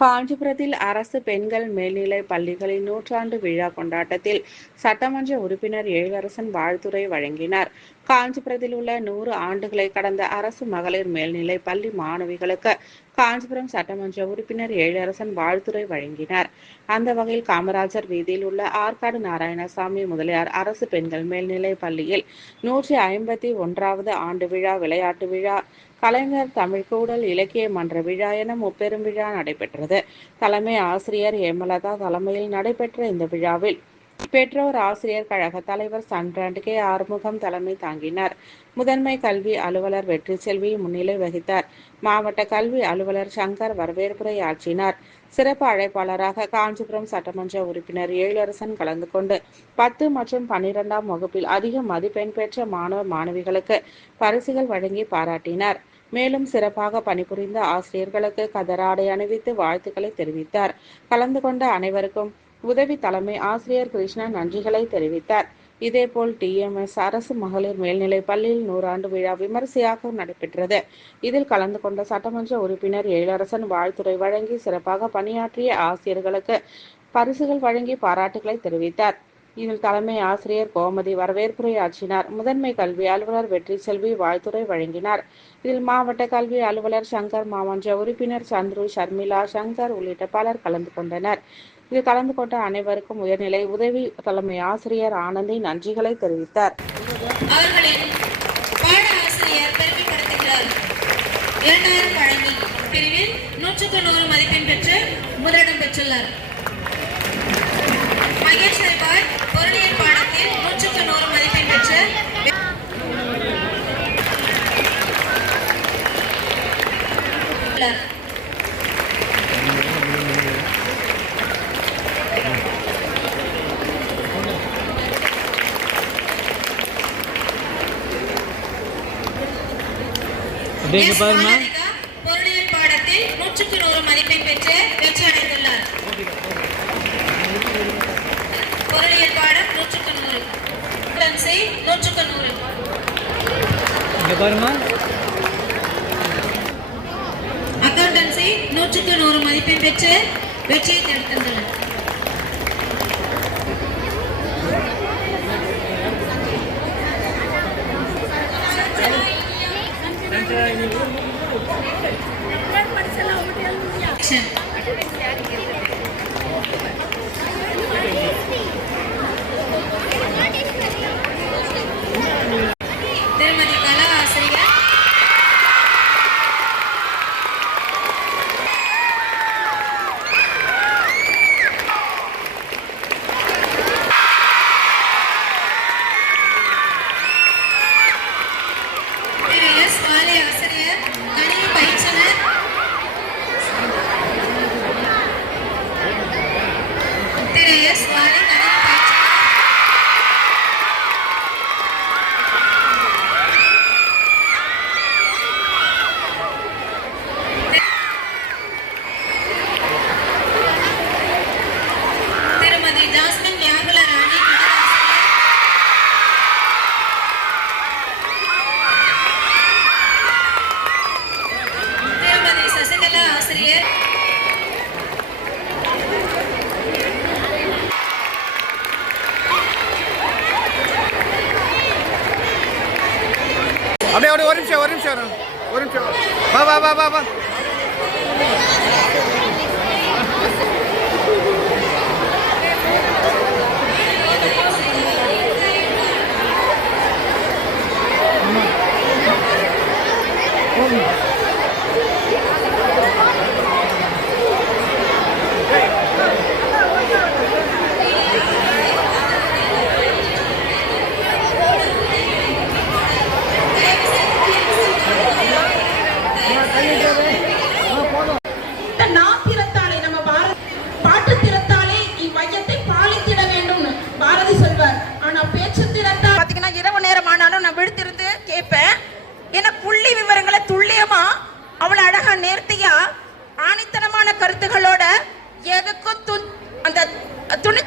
காஞ்சிபுரத்தில் அரசு பெண்கள் மேல்நிலைப் பள்ளிகளின் நூற்றாண்டு விழா கொண்டாட்டத்தில் சட்டமன்ற உறுப்பினர் எழிலரசன் வாழ்த்துரை வழங்கினார். காஞ்சிபுரத்தில் உள்ள 100 ஆண்டுகளை கடந்த அரசு மகளிர் மேல்நிலைப் பள்ளி மாணவிகளுக்கு காஞ்சிபுரம் சட்டமன்ற உறுப்பினர் எழிலரசன் வாழ்த்துரை வழங்கினார். அந்த வகையில் காமராஜர் வீதியில் உள்ள ஆற்காடு நாராயணசாமி முதலியார் அரசு பெண்கள் மேல்நிலைப் பள்ளியில் 151வது ஆண்டு விழா, விளையாட்டு விழா, கலைஞர் தமிழ் கூடல், இலக்கிய மன்ற விழா என முப்பெரும் விழா நடைபெற்றது. தலைமை ஆசிரியர் ஹேமலதா தலைமையில் நடைபெற்ற இந்த விழாவில் பெற்றோர் ஆசிரியர் கழக தலைவர் சன்பிராண்ட் கே. ஆறுமுகம் தலைமை தாங்கினார். முதன்மை கல்வி அலுவலர் வெற்றிச்செல்வி முன்னிலை வகித்தார். மாவட்ட கல்வி அலுவலர் சங்கர் வரவேற்புரை ஆற்றினார். சிறப்பு அழைப்பாளராக காஞ்சிபுரம் சட்டமன்ற உறுப்பினர் எழிலரசன் கலந்து கொண்டு 10 மற்றும் 12ஆம் வகுப்பில் அதிக மதிப்பெண் பெற்ற மாணவ மாணவிகளுக்கு பரிசுகள் வழங்கி பாராட்டினார். மேலும் சிறப்பாக பணிபுரிந்த ஆசிரியர்களுக்கு கதராடை அணிவித்து வாழ்த்துக்களை தெரிவித்தார். கலந்து கொண்ட அனைவருக்கும் உதவி தலைமை ஆசிரியர் கிருஷ்ணன் நன்றிகளை தெரிவித்தார். இதேபோல் TMS அரசு மகளிர் மேல்நிலைப் பள்ளியில் 100 ஆண்டு விழா விமரிசையாக நடைபெற்றது. இதில் கலந்து கொண்ட சட்டமன்ற உறுப்பினர் எழிலரசன் வாழ்த்துரை வழங்கி சிறப்பாக பணியாற்றிய ஆசிரியர்களுக்கு பரிசுகள் வழங்கி பாராட்டுகளை தெரிவித்தார். இதில் தலைமை ஆசிரியர் கோமதி வரவேற்புரை ஆற்றினார். முதன்மை கல்வி அலுவலர் வெற்றிச்செல்வி வாழ்த்துரை வழங்கினார். இதில் மாவட்ட கல்வி அலுவலர் சங்கர், மாமன்ற உறுப்பினர் சந்துரு, ஷர்மிளா, சங்கர் உள்ளிட்ட பலர் கலந்து கொண்டனர். இதில் கலந்து கொண்ட அனைவருக்கும் உயர்நிலை உதவி தலைமை ஆசிரியர் ஆனந்தி நன்றிகளை தெரிவித்தார். அவர்களின் பாட ஆசிரியர் பெருமைப்படுத்துகிறார். 2000 வழங்கி பிரிவில் 190 மதிப்பெண் பெற்று முதலிடம் பெற்றுள்ளார். மகேஷ் அறிவார் பொருளியல் பாடத்தில் 190 மதிப்பெண் பெற்று பொருளியல் பாடத்தில் 100 மதிப்பெண் பெற்று வெற்றி அடைந்துள்ளார். பொருளியல் பாடம் 100, அக்கவுண்டன்சி 100. அக்கவுண்டன்சி 100 மதிப்பெண் பெற்று வெற்றியை தந்துள்ளார். திருமதி கலா ஆசிரியர் அப்படியே ஒரு நிமிஷம் வா. விழுத்திருந்து கேட்பேன். ஏன்னா புள்ளி விவரங்களை துல்லியமா அவ்வளவு அழகா நேர்த்தியா ஆணித்தனமான கருத்துகளோட எதுக்கும் அந்த துணை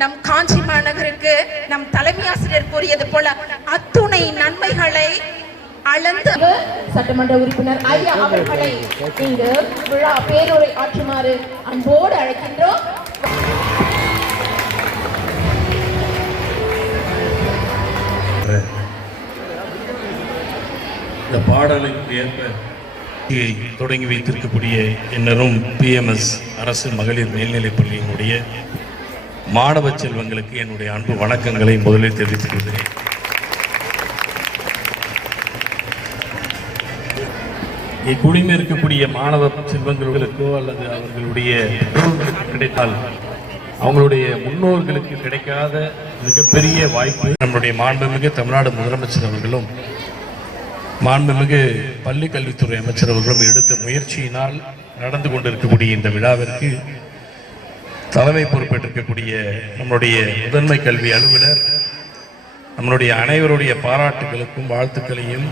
நம் காஞ்சி மாநகருக்கு நம் தலைமை ஆசிரியர் கூறியது போல அத்துணை நன்மைகளை அளந்து சட்டமன்ற உறுப்பினர் ஐயா அவர்களை இங்கு விழா பேருரை ஆற்றுமாறு அன்போடு அழைக்கின்றோம். இந்த பாடலுக்கு ஏற்ப தொடங்கி வைத்திருக்கக்கூடிய என்னரும் பிஎம்எஸ் அரசு மகளிர் மேல்நிலைப் பள்ளியினுடைய மாணவ செல்வங்களுக்கு என்னுடைய அன்பு வணக்கங்களை முதலில் தெரிவித்துக் கொள்கிறேன். குடிமை இருக்கக்கூடிய மாணவ செல்வங்களுக்கோ அல்லது அவர்களுடைய பெற்றோர்களுக்கு கிடைத்தால் அவங்களுடைய முன்னோர்களுக்கு கிடைக்காத மிகப்பெரிய வாய்ப்பு நம்முடைய மாண்புமிகு தமிழ்நாடு முதலமைச்சர் அவர்களும் மாண்புமிகு பள்ளி கல்வித்துறை அமைச்சர் அவர்களும் எடுத்த முயற்சியினால் நடந்து கொண்டிருக்கக்கூடிய இந்த விழாவிற்கு தலைமை பொறுப்பேற்றிருக்கக்கூடிய நம்முடைய முதன்மை கல்வி அலுவலர் நம்மளுடைய அனைவருடைய பாராட்டுகளுக்கும் வாழ்த்துக்களையும்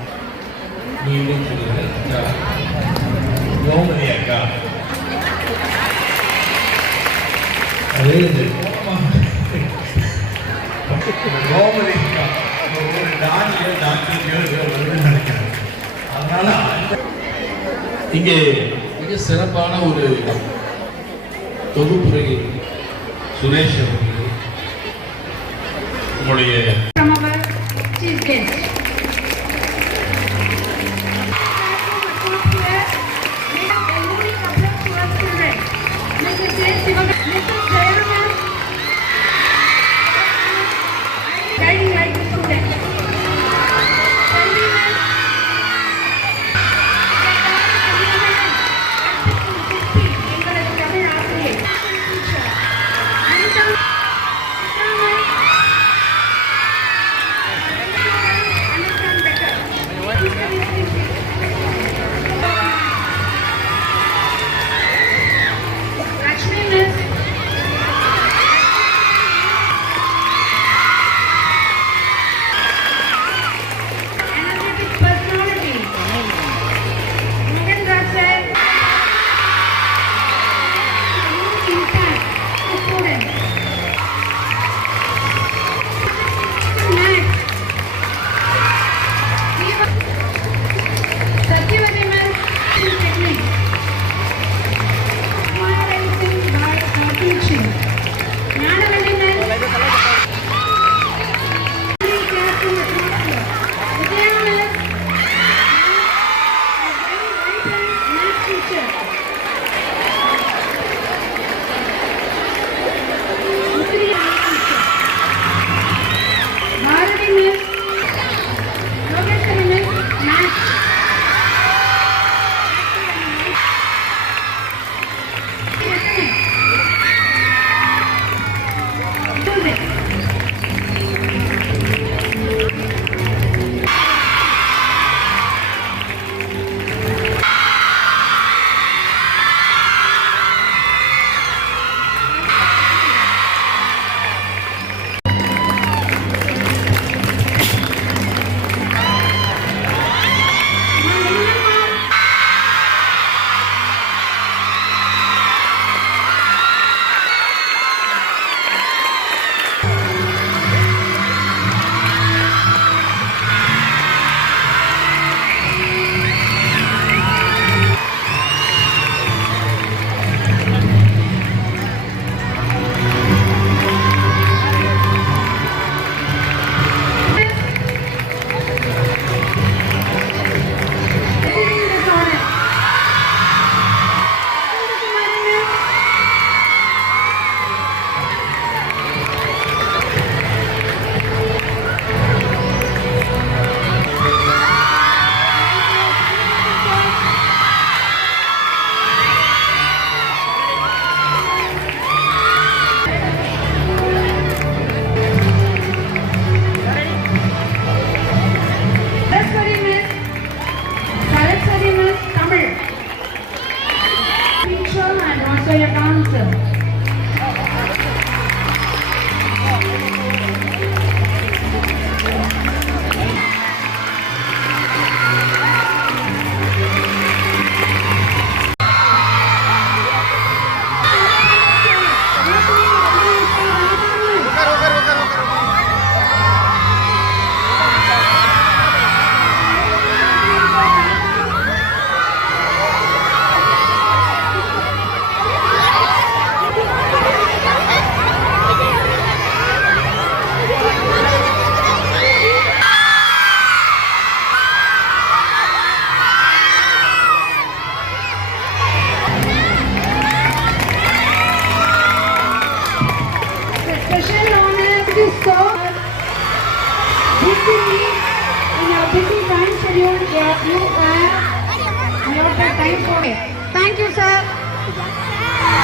அதனால இங்கே மிக சிறப்பான ஒரு தொகுப்புரை சுரேஷ் அவர்கள் உங்களுடைய Thank you so much. Busy in your busy time schedule, you have allotted time for it. Thank you, sir.